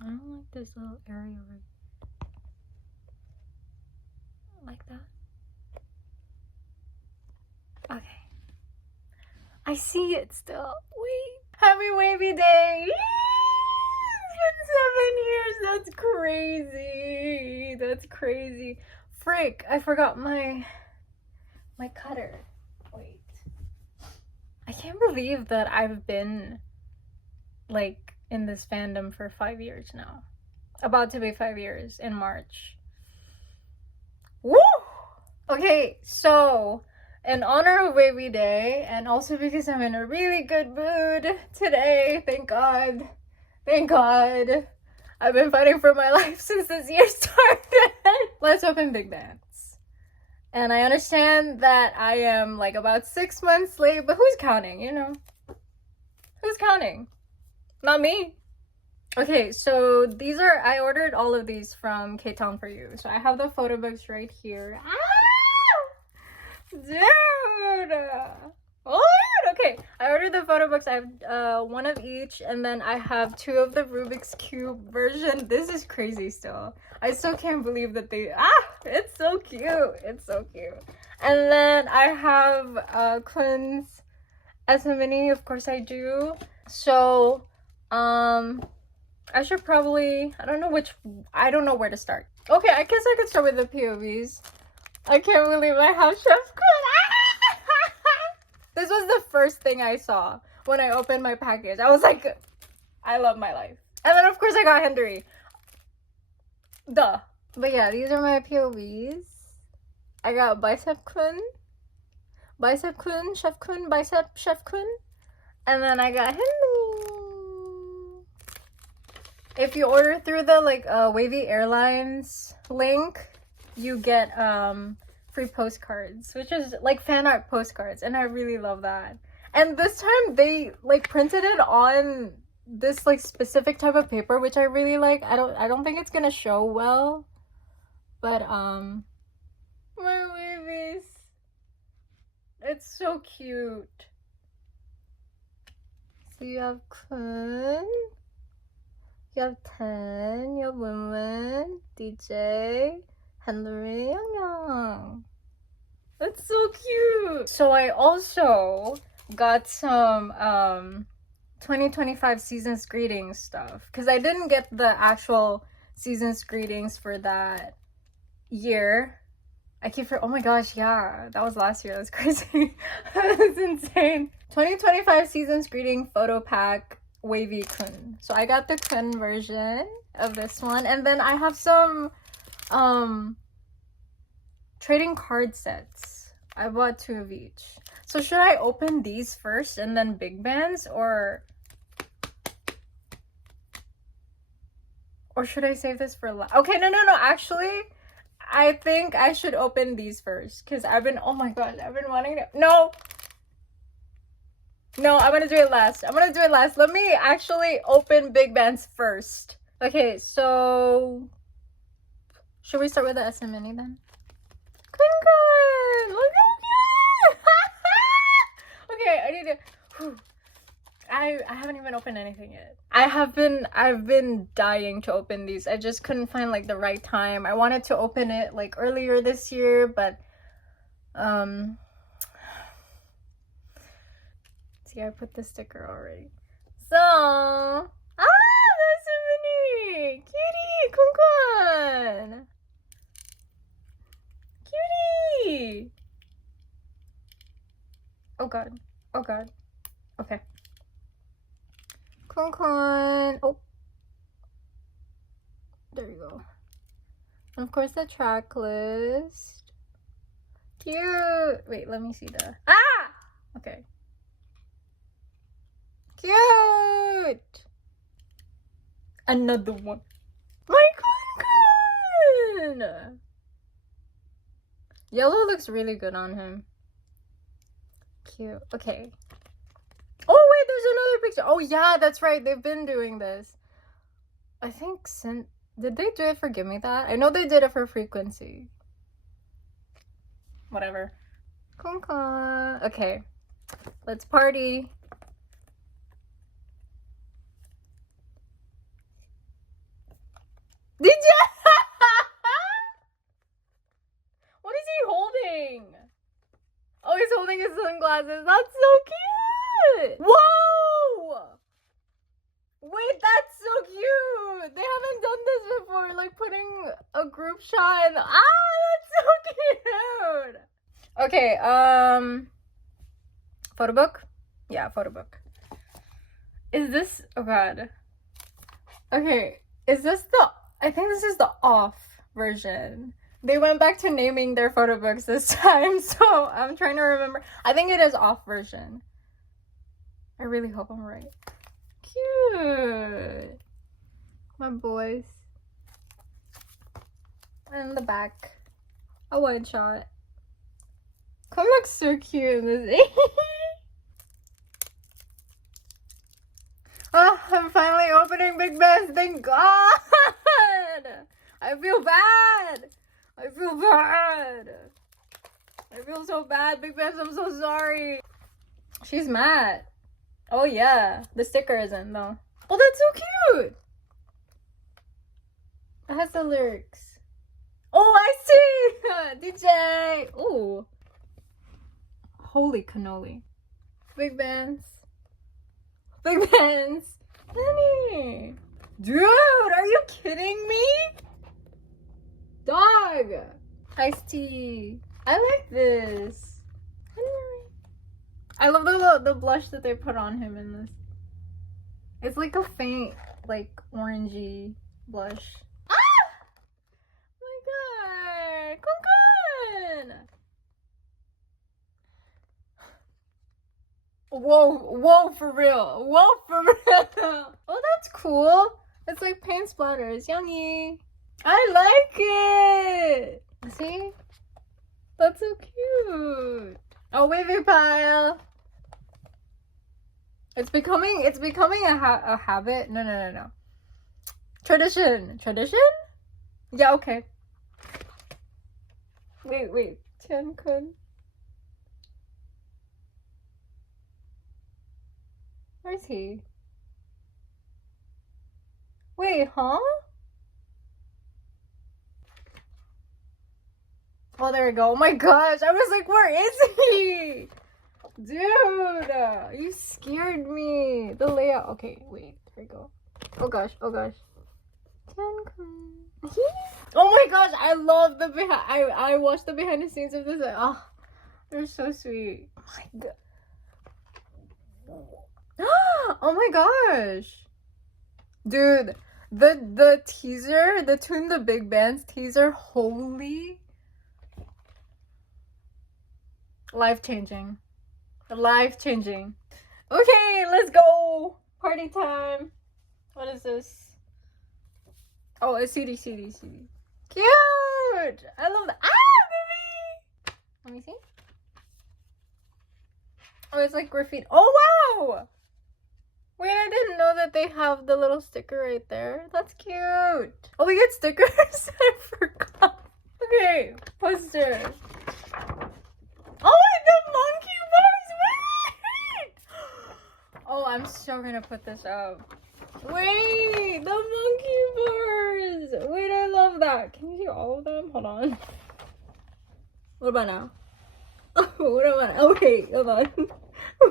I don't like this little area right like that. Okay. I see it still. Wait. Happy wavy day. It's been 7 years. That's crazy. That's crazy. Frick, I forgot my cutter. Wait. I can't believe that I've been like in this fandom for 5 years now. About to be 5 years in March. Woo! Okay, so in honor of Wavy Day, and also because I'm in a really good mood today, thank God. Thank God. I've been fighting for my life since this year started. Let's open Big Bands. And I understand that I am like about 6 months late, but who's counting, you know? Who's counting? Not me. Okay, so these are, I ordered all of these from K-Town For You. So I have the photo books right here. Ah! Dude! Oh, okay. I ordered the photo books. I have one of each, and then I have 2 of the Rubik's Cube version. This is crazy still. I still can't believe that they, it's so cute. It's so cute. And then I have Quinn's S-Mini, of course I do. So, I should probably, I don't know where to start. Okay, I guess I could start with the POVs. I can't believe I have Chef Quinn. This was the first thing I saw when I opened my package. I was like, I love my life. And then of course I got Henry. Duh. But yeah, these are my POVs. I got Bicep Quinn, Chef Quinn, Bicep, Chef Quinn. And then I got Henry. If you order through the Wavy Airlines link, you get free postcards, which is like fan art postcards, and I really love that. And this time they like printed it on this like specific type of paper, which I really like. I don't think it's gonna show well, but my Wavies, it's so cute. So you have Kun, you have Ten, you have Women, DJ, Henry, Yang. That's so cute. So I also got some 2025 season's greetings stuff, because I didn't get the actual season's greetings for that year. Oh my gosh, yeah, that was last year. That's crazy. That's insane. 2025 season's greeting photo pack, Wavy Kun. So I got the Kun version of this one, and then I have some trading card sets. I bought 2 of each. So should I open these first and then Big Bands, or should I save this for last? Okay, no. Actually, I think I should open these first, because oh my gosh, I've been wanting to. No, I'm gonna do it last. Let me actually open Big Bands first. Okay, so should we start with the SM Mini then? Look how cute! Okay, I need to. I haven't even opened anything yet. I've been dying to open these. I just couldn't find like the right time. I wanted to open it like earlier this year, but see, I put the sticker already. So that's so many. Cutie, Kunkun. Cutie. Oh god. Okay. Kunkun. Oh. There you go. And of course the track list. Cute. Wait, let me see the. Okay. Cute. Another one. My Kunkun. Yellow looks really good on him. Cute. Okay. Oh wait, there's another picture. Oh yeah, that's right. They've been doing this. I think did they do it for Give Me That? I know they did it for Frequency. Whatever. Kunkun. Okay. Let's party. glasses. That's so cute. Whoa! Wait, that's so cute. They haven't done this before. Like putting a group shot. That's so cute. Okay, photo book? Yeah, photo book. Is this, oh god. Okay, is this the, I think this is the off version. They went back to naming their photo books this time, so I'm trying to remember. I think it is off version. I really hope I'm right. Cute. My boys. And in the back, a wide shot. Come looks so cute in this. Oh, I'm finally opening Big Ben's. Thank God. I feel bad. I feel bad. I feel so bad, Big Ben. I'm so sorry. She's mad. Oh yeah, the sticker isn't though. Oh, that's so cute. It has the lyrics. Oh, I see. DJ. Oh. Holy cannoli. Big Ben's. Big Ben's. Honey. Dude, are you kidding me? Dog. Iced tea. I like this. I love the blush that they put on him in this. It's like a faint, like orangey blush. Ah! Oh my god. Kunkan. Whoa, for real. Whoa, for real. Oh, that's cool. It's like paint splatters. Yummy. I like it. See? That's so cute. Oh, wavy pile. It's becoming a habit. No. Tradition. Yeah, okay. Wait. Tian-kun. Where's he? Wait, huh? Oh, there we go. Oh my gosh. I was like, where is he? Dude, you scared me. The layout. Okay, wait. There we go. Oh gosh. Oh my gosh. I love the behind. I watched the behind the scenes of this. Oh, they're so sweet. Oh my god. Oh my gosh. Dude, the teaser, the Tune the Big Band's teaser, holy. Life-changing. Life-changing. Okay, let's go. Party time. What is this? Oh, a CD. Cute. I love that. Baby. Let me see. Oh, it's like graffiti. Oh, wow. Wait, I didn't know that they have the little sticker right there. That's cute. Oh, we get stickers? I forgot. Okay, poster. Oh, the monkey bars! Wait! Oh, I'm so gonna put this up. Wait, the monkey bars! Wait, I love that. Can you see all of them? Hold on. What about now? What about now? Okay, hold on.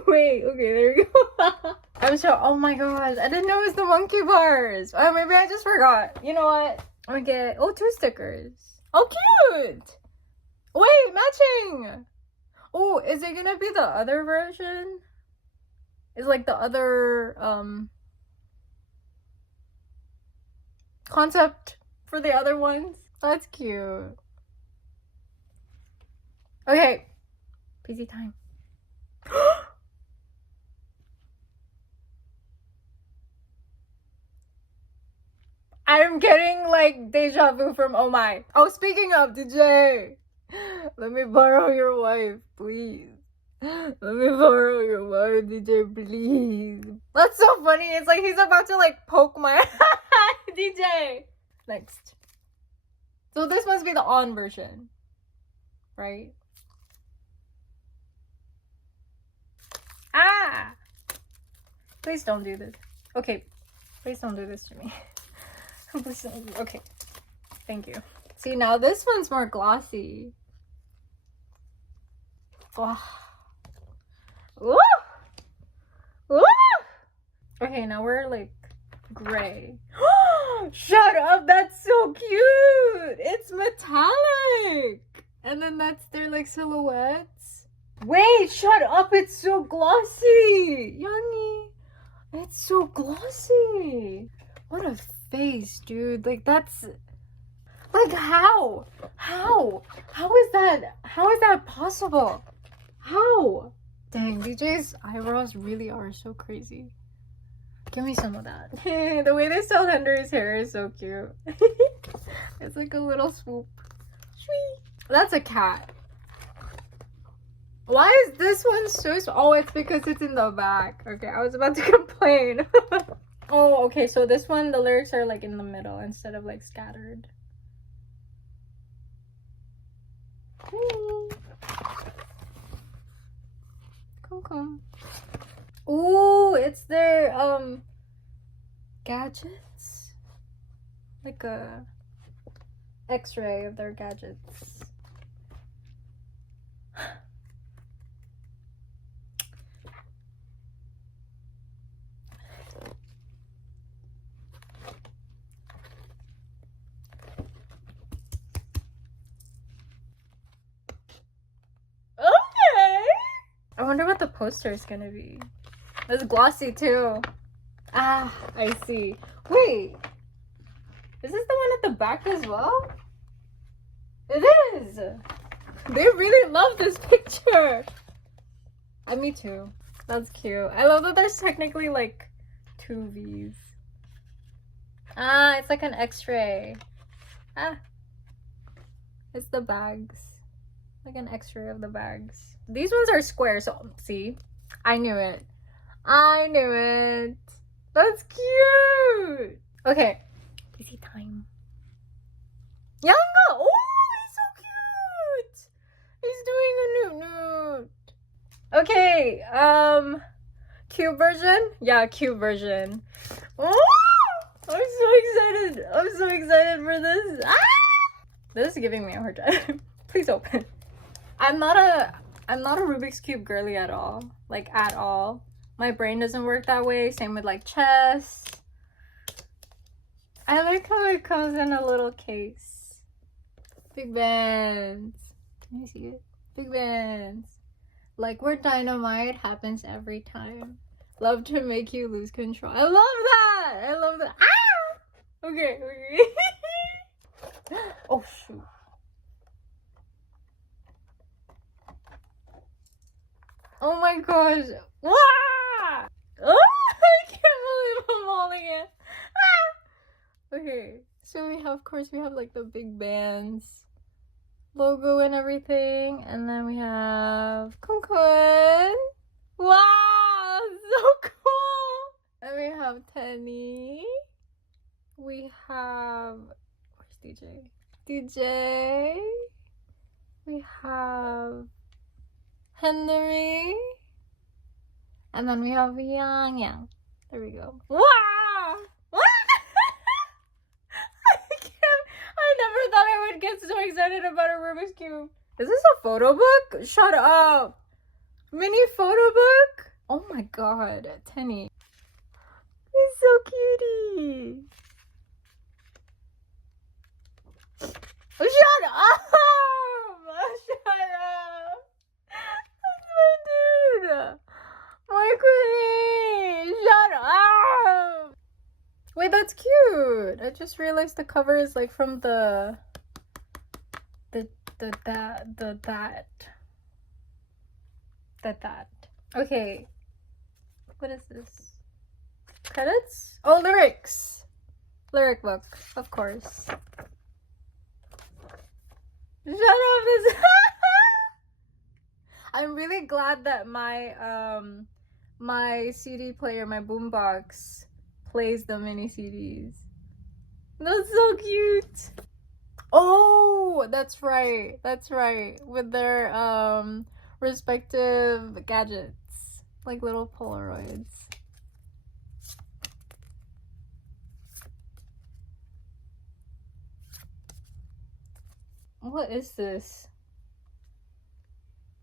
Wait, okay, there we go. I'm so, oh my gosh, I didn't know it was the monkey bars. Oh, maybe I just forgot. You know what? I'm gonna get, oh, 2 stickers. Oh, cute! Wait, matching! Oh, is it gonna be the other version? Is like the other, concept for the other ones? That's cute. Okay, PC time. I'm getting like deja vu from Oh My. Oh, speaking of DJ, let me borrow your wife, please. Let me borrow your wife, DJ, please. That's so funny. It's like he's about to like poke my DJ. Next. So this must be the on version, right? Ah! Please don't do this. Okay. Please don't do this to me. Please don't do. Okay. Thank you. See, now this one's more glossy. Oh. Woo! Woo! Okay, now we're like gray. Shut up, that's so cute! It's metallic! And then that's their like silhouettes. Wait, shut up, it's so glossy! Yangi, it's so glossy! What a face, dude. Like that's... Like how? How? How is that possible? How? Dang, DJ's eyebrows really are so crazy. Give me some of that. The way they styled Henry's hair is so cute. It's like a little swoop. That's a cat. Why is this one so oh, it's because it's in the back. Okay, I was about to complain. Oh, okay, so this one, the lyrics are like in the middle instead of like scattered. Come. Ooh, it's their gadgets. Like a X-ray of their gadgets. I wonder what the poster is gonna be. It's glossy too. Ah, I see. Wait, is this the one at the back as well? It is! They really love this picture! Me too. That's cute. I love that there's technically like 2 V's. Ah, it's like an X-ray. Ah. It's the bags. Like an X-ray of the bags. These ones are square, so see? I knew it. I knew it. That's cute. Okay. Busy time. Yanga! Oh, he's so cute! He's doing a noot. Okay, cute version? Yeah, cute version. Oh! I'm so excited. I'm so excited for this. Ah! This is giving me a hard time. Please open. I'm not a Rubik's Cube girly at all. Like, at all. My brain doesn't work that way. Same with, like, chess. I like how it comes in a little case. Big bands. Can you see it? Big bands. Like, where dynamite happens every time. Love to make you lose control. I love that! I love that. Ah! Okay. Oh, shoot. Oh my gosh. Wah! Oh, I can't believe I'm holding it. Ah! Okay. So we have, of course, we have like the big bands logo and everything. And then we have Kun. Wow, so cool. And we have Tenny. We have, where's DJ? DJ. We have Henry. And then we have Yang. There we go. Wow! I never thought I would get so excited about a Rubik's Cube. Is this a photo book? Shut up. Mini photo book? Oh my god. Tenny. He's so cutie. Shut up! Shut up! That's my dude! My queen! Shut up! Wait, that's cute! I just realized the cover is like from that. Okay. What is this? Credits? Oh, lyrics! Lyric book, of course. Shut up! This. I'm really glad that my CD player, my boombox, plays the mini CDs. That's so cute. Oh, that's right. That's right. With their respective gadgets, like little Polaroids. What is this?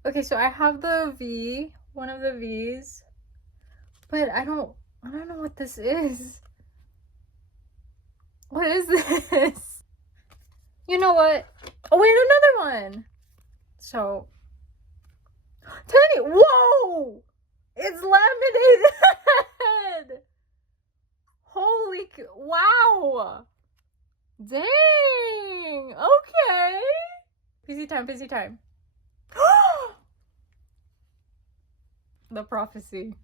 Okay, so I have the V one of the V's. But I don't know what this is. What is this? You know what? Oh wait, another one. So, Tenny, whoa! It's laminated! Holy, wow! Dang! Okay! Busy time, busy time. The prophecy.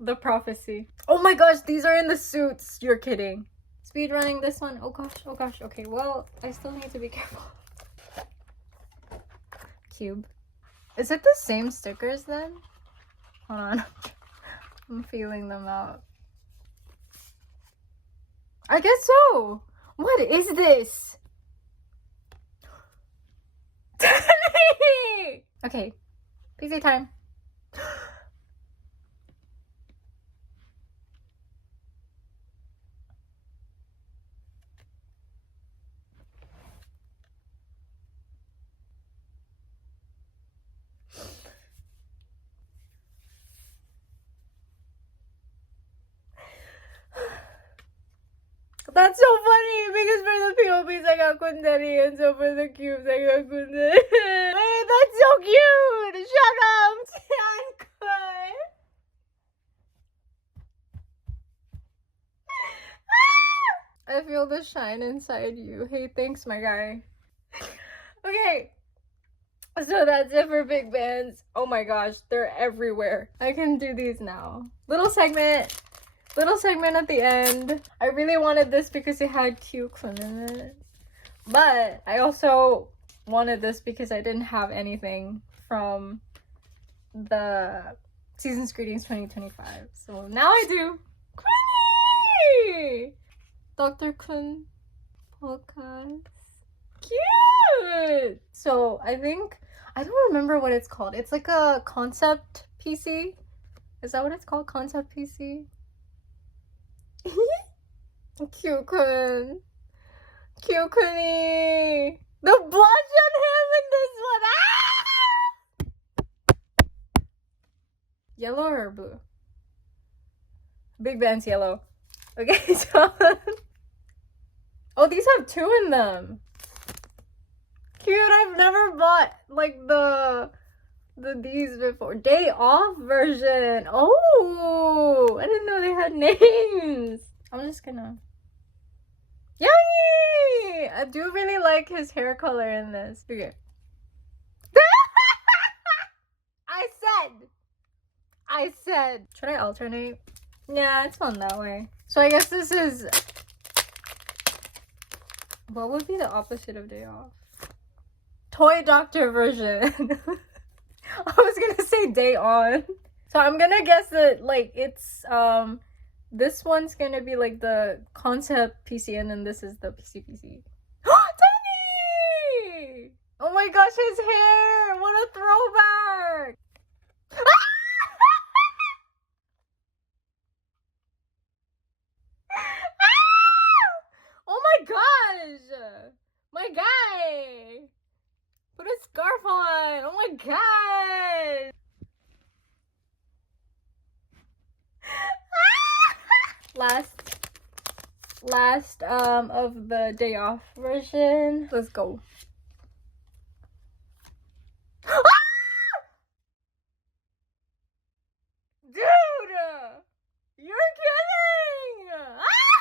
The prophecy. Oh my gosh, these are in the suits. You're kidding. Speed running this one. Oh gosh, oh gosh. Okay, well, I still need to be careful. Cube. Is it the same stickers then? Hold on. I'm feeling them out. I guess so. What is this? Okay. PC time. That's so funny because for the POBs I got Kunderi and so for the cubes I got Kunderi. Wait, that's so cute! Shut up! Tiankai! I feel the shine inside you. Hey, thanks, my guy. Okay. So that's it for big bands. Oh my gosh, they're everywhere. I can do these now. Little segment at the end. I really wanted this because it had Q-Kun in it. But I also wanted this because I didn't have anything from the Season's Greetings 2025. So now I do. Quinny! Dr. Kun podcast. Cute! So I think, I don't remember what it's called. It's like a concept PC. Is that what it's called? Concept PC? Q-Kun. Q-Kunny. The blush on him in this one. Ah! Yellow or blue? Big Band's yellow. Okay, so. Oh, these have 2 in them. Cute. I've never bought like these before. Day off version. Oh, I didn't know they had names. I'm just gonna. Yay! I do really like his hair color in this. Okay. I said. Should I alternate? Yeah, it's fun that way. So I guess this is. What would be the opposite of day off? Toy doctor version. I was gonna say day on. So I'm gonna guess that like it's this one's gonna be like the concept PC and then this is the PC. Tiny! Oh my gosh, his hair! What a throwback! Oh my gosh! My guy! Put a scarf on! Oh my god! Last of the day off version. Let's go. Dude! You're kidding!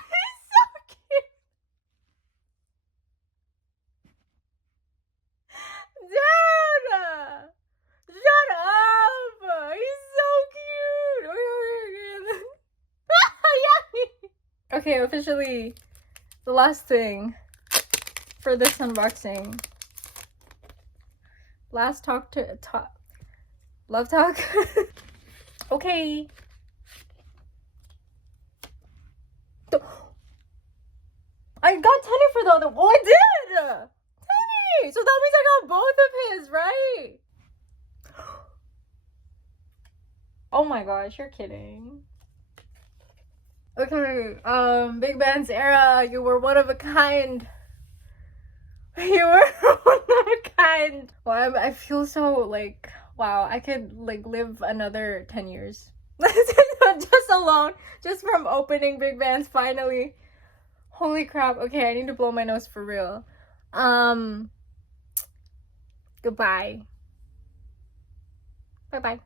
He's so cute! Dude! Shut up! He's so cute! Okay, officially, the last thing for this unboxing. Last love talk. Okay. I got Tenny for the other one. Oh, I did! Tenny! So that means I got both of his, right? Oh my gosh, you're kidding. Okay, Big Band's era, you were one of a kind. You were one of a kind. Well, I feel so, like, Wow, I could like live another 10 years. Just alone, just from opening big bands finally. Holy crap. Okay, I need to blow my nose for real. Goodbye. Bye-bye.